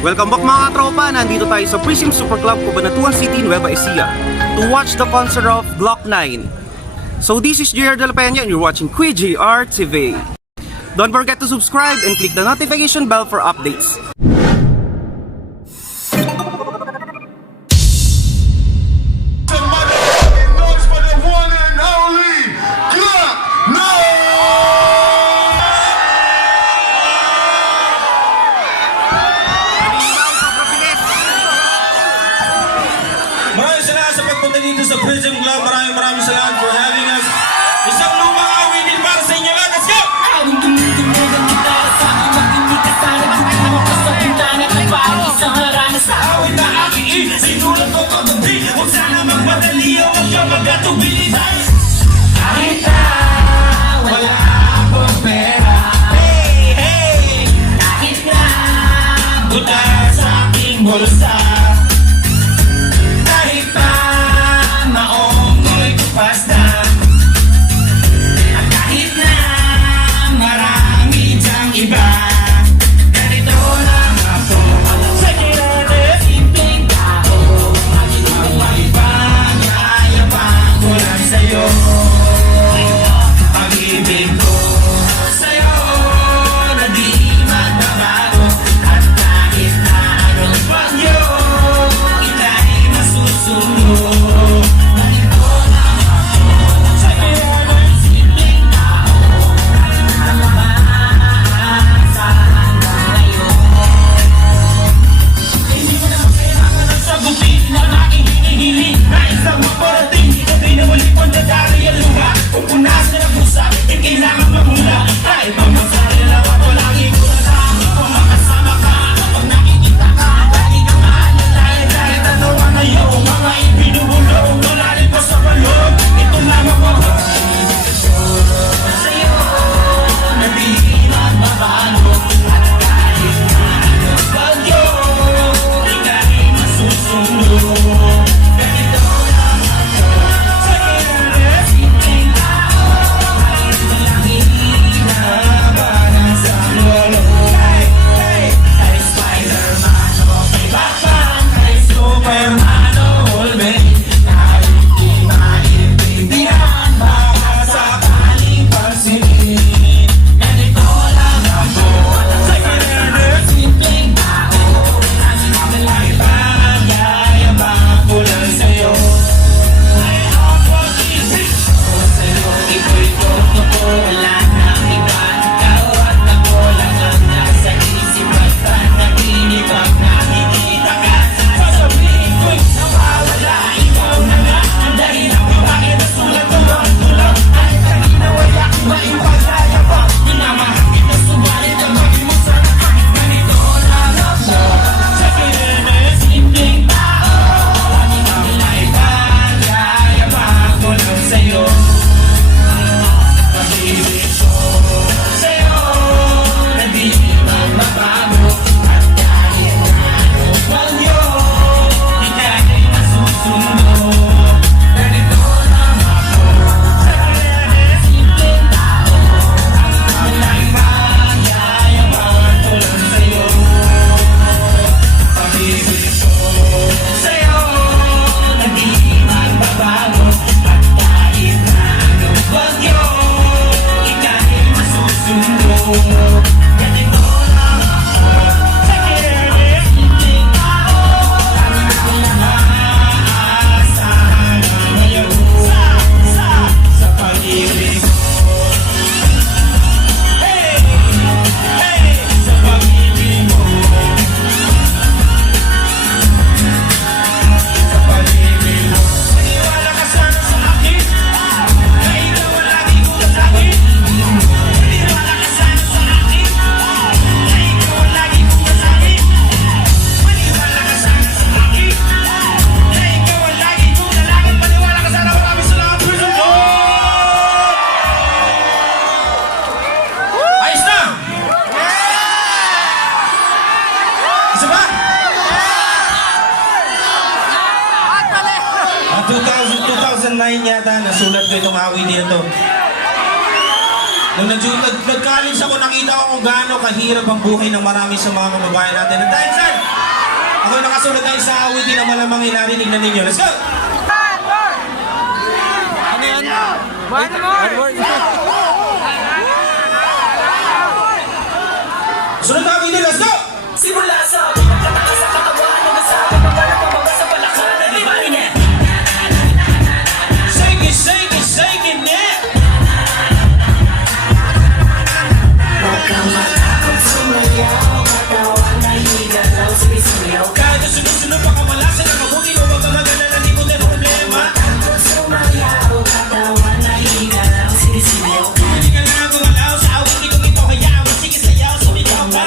Welcome back mga katropa! Nandito tayo sa Prism Super Club, Cabanatuan City, Nueva Ecija to watch the concert of Glock 9. So this is JR De La Peña and you're watching Kuya JR TV. Don't forget to subscribe and click the notification bell for updates. Maraming salamat sa pagpunta dito sa Prism Club. Maraming salamat for having us. Isang lumang awitin para sa inyo. Let's go! Awing tumutulog ang gitara sa aking makinig ka sana. Bukin mo ka sa pintana ng pagi sa harana. Sa awit na aking sinulat ko kagabi. Huwag sana magmadali o wag ka magkatubilitan. Kahit na wala akong pera, hey, hey. Kahit na buta sa aking bulsa, kahit pa maongoy kupas na, at kahit na marami dyang iba, ganito lang ako. Sa kirana, simpleng tao, ang malibang yayabang ko lang sa'yo. Pag-ibig ko sa'yo na di magbabago, at kahit na anong bagyo ika'y masusunod. Ganito lang ako. Sa kirana, simpleng tao, ang maaasahan na ngayon. Hindi mo naman kailangan ng sagutin ang aking hinihiling. Nais lang maparating, ikabay na muli pang dadari ang luha. Kung punas na ng pusa, yung kailangan mamula. Kahit mamasari lang ako, lagi ko nasama. Kung makasama ka, kapag nakikita ka, lagi kang maalala. Kahit ano ang ngayon, mga ibinuhulong, nulalim ko sa balon. Ito lang ako. Sa'yo, na di magbabago. At kahit na anong bagyo, ika'y masusunod. Ganito lang ako. Sa kirana, simpleng tao, kahit malaki na banang sa lolo. Kay Spider-Man o kay Batman, kay Superman o Hulk, kahit di maintindihan, baka sakaling pansinin. Ganito lang ako. Sa kirana, simpleng tao, ang malaki pagyayabang ko lang sa'yo. Ay ako isip ko sa'yo, iko'y totoo, wala nang iba. Ikaw at ako lang ang nasa isip at panaginip pag nakikita ka. Sasabihin ko'y nawawala, ikaw na nga ang dahilan kung bakit nasulat ko ang tulog. At kanina wala kang maiwalaya pa. Minamahal kita, subalit ang maging mo sana kahit ganito lang ako. Sa kirana, simpleng tao, ang nilay pagyayabang ko lang sa'yo. Pag-ibig ko sa'yo na di magbabago, at kahit na anong bagyo, ika'y masusunod. Ganito lang ako. Sa kirana, simpleng tao, ang nilay pagyayabang ko lang sa'yo. Pag-ibig ko sa'yo na di magbabago, at kahit na anong bagyo, ika'y masusunod. Ganito lang ako. Sa kirana, simpleng tao, ang maaasahan na ngayon. Sa pag-ibig ko, hey, hey, sa pag-ibig mo, sa pag-ibig mo. Maniwala ka sana sa akin, na ikaw ang lagi kong kasama. Maniwala ka sana sa akin, na ikaw ang lagi kong kasama. Maniwala ka sana sa akin, na ikaw ang lagi kong lalaki. Maniwala ka sana. Maraming salamat, Prism Club! Ayos na! Isa ba? 2009 yata, nasulat ko itong awit dito. Nung nag-college ako, nakita ko kung gaano kahirap ang buhay ng marami sa mga kababayan natin. At dahil saan? Ako nakasunod tayo sa awitin na malamang inarinig na ninyo. Let's go! Ano yan? Sunod na awitin, let's go! Simula sa pinakataas sa katawan hanggang sa pababa na pababa sa balakang. Everybody now. Shake it, shake it, shake it now! Huwag kang matakot sumayaw, katawan na higalaw, sige sumayaw. Kahit na sunod-sunod pa kamalasan ang mabuti ko, huwag kang mag-alala, di ko din problema. Takot sumayaw, katawan na higalaw, sige sumayaw. Hindi ka na gumalaw sa awitin kong ito, hayaan mo, sige sayaw, sumigaw ka.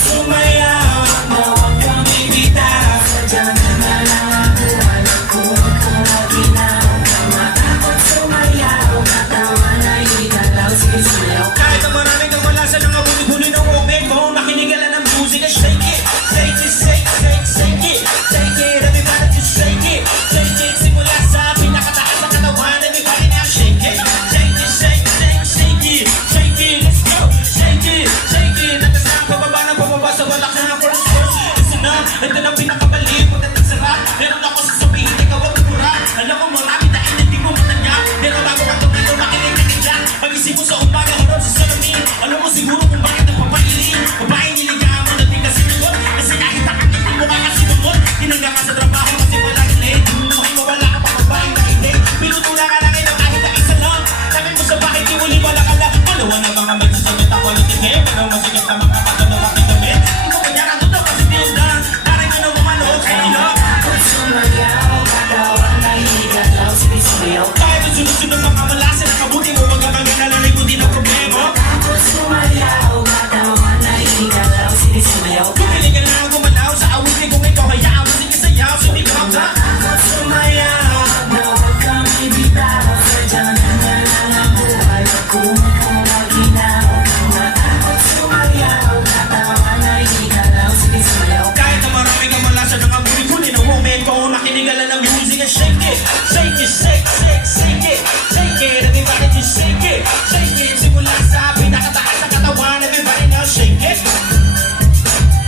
Sumayaw, Na huwag kang bibitaw, sadyang na lang ang buwan kung ikaw na ginaw. Matakot sumayaw, katawan na higalaw, sige sumayaw. kahit ang maraming kamalasan ang abuli-buli ng umek mo, makinig ka lang ng music and shake it. Shake it, shake, shake, shake it. Shake it, everybody just shake it. Shake it, simula sa pinakataas ng katawan, everybody now shake it. Shake it, shake, shake, shake it. Shake it, let's go. Shake it, shake it. Natasang pababa ng pababa sa balak na first verse. Listen up, ito na pinakabalik, magandang sarap. Meron ako sasabihin, ikaw ang mura. Alam mo marami dahil hindi mo matanya. Pero bago ka tumalo, makinig ka dyan. Pag-isip mo sa umaga, harap sa salamin. Alam mo siguro kung bakit nagpapailin. Babae niligahan mo na di kasi nagod. Kasi kahit nakakit mo ka kasi nagod. Tinangga ka sa trabaho kasi wala late. Mukhang mawala ka pa babae dahil late. Pinutula ka lang ito kahit na isa lang. Sabi mo sa bakit di uli wala ka lang. Alawa na mga magsasagot ako ng tingin. Pagkaw masigit na mga pagkalawa kitabi. Ikaw kanya ka doon kasi tindan. Parang ano mo manok, kanina. Takot sumayaw, katawan na higalaw, sige sumayaw. Kahit ang sunod-sunod ng kamalasan ang kabuti mo, wag kang nalalalig mo din ang problema. Takot sumayaw, katawan na higalaw, sige sumayaw. Kumilig ka lang gumalaw sa awitin kung ito hayaan mo sige sayaw, sumigaw ka. Takot sumayaw, na huwag kang bibitaw, sadyang na lang ang buhay kung ikaw na ginaw. Matakot sumayaw, katawan na higalaw, sige sumayaw. Kahit na maraming kamalasan ng abuli-buli ng momento, nakinig ka lang ng music and shake it. Shake it, shake, shake, shake it. Shake it, everybody just shake it. Shake it, simula sa pinakataas ng katawan, everybody now shake it.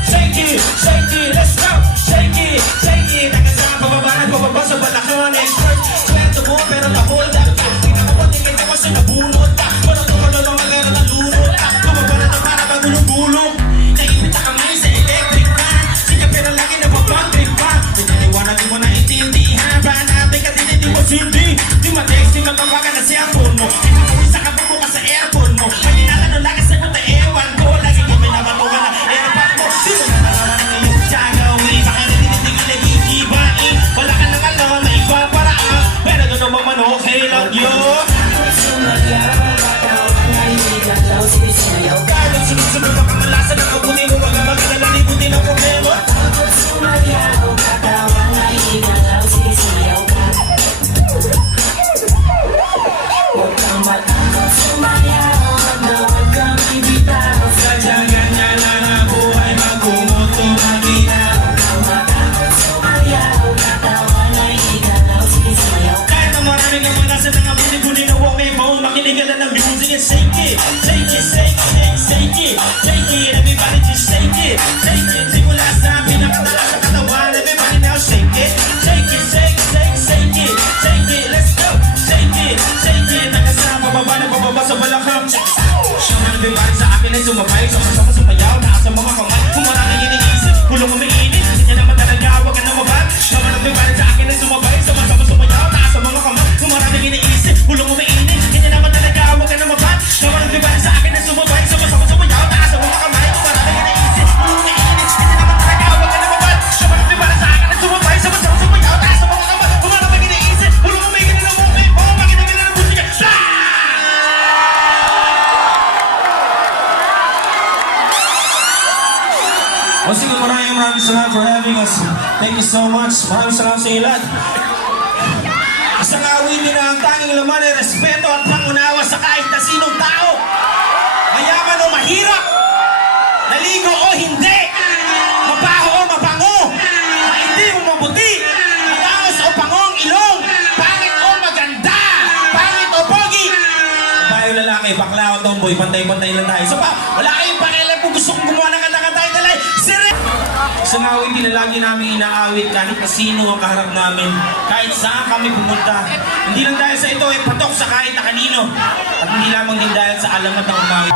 Shake it, let's go. Shake it, hanggang sa pababa ng pababa sa balakang expert. Swerte mo, pero na-hold up ka. Pinakapatingin ka kasi nabunod ka. Parang lang magana ng lunod ka. Pababa na para magulong-gulong. Naipit ang kamay sa electric fan. Sige, pero lagi napapag-trip ka. Pinaliwanag mo na intindihan. Baan natin ka din, hindi mo sindi. Di ma-text, di matawagan na cellphone mo. Ipapawin sa kabubo ka sa airphone mo. Pag inatanong lang kasi mo ta ewan ko. Lagi ko pinabatukan na airpod mo. Di mo na nalaman ng iyong gagawin. Baka natitigil na gigibain. Wala ka nang alam na iba paraan. Pero doon naman man okay lang yun. Takot sumayaw, katawan na higalaw, sige sumayaw. Kahit ang sunod-sunod ang kamalasan ng kabuti mo, wag kang mag-alala, libutin ang problema. Takot sumayaw, katawan na higalaw, sige sumayaw. Huwag kang matakot sumayaw, na huwag kang bibitaw, Sadyang ganyan lang ang buhay, magkumuto maginaw. huwag kang matakot sumayaw, katawan na higalaw, sige sumayaw. Kahit ang maraming kamalasan ng abuli-buli ng walking phone, makinig ka lang ng music and shake it. Shake it, shake, shake, shake it. Shake it, everybody just shake it. Shake it, simula sa pinakataas ng katawan, everybody now shake it. Shake it, shake, shake, shake it. Shake it, let's go. Shake it, hanggang sa pababa na pababa sa balakang. Siya man everybody sa akin ay sumabay. Sama-sama sumayaw, naasa mga kamay. Kung maraming iniisip, pulong umiinit. Hindi naman talaga, wag ka na mabag. Siya man everybody sa akin ay sumabay. Sama-sama sumayaw, naasa mga kamay. Kung maraming iniisip, pulong umiinit. Hindi naman talaga, wag ka na mabag. Siya man everybody sa akin ay sumabay. Sama-sama sumayaw, naasa mga kamay. Kung maraming iniisip, pulong umiinit. Hindi naman talaga, wag ka na mabag. Siya man everybody sa akin ay sumabay. Sama-sama sumayaw, naasa mga kamay. Kung maraming iniisip, pulong umiinit. Makinig ka na ng musika. O sige, maraming salamat for having us. Thank you so much. Maraming salamat sa inyo lahat. Isang awitin na ang tanging laman ay respeto at pangunawa sa kahit na sinong tao. Mayaman o mahirap, naligo o hindi, mabaho o mabango, maitim o maputi, malangos o pangong ilong, pangit o maganda, pangit o pogi, babae o lalaki, bakla o tomboy, pantay-pantay lang tayo. So pa, wala kayong pakialam kung gusto kong gumawa ng kanta-title ay Sire! Isang awitin na lagi namin inaawit kahit na sino ang kaharap namin, kahit saan kami pumunta. Hindi lang dahil sa ito ay patok sa kahit na kanino. At hindi lamang din dahil sa alamat ng umawit.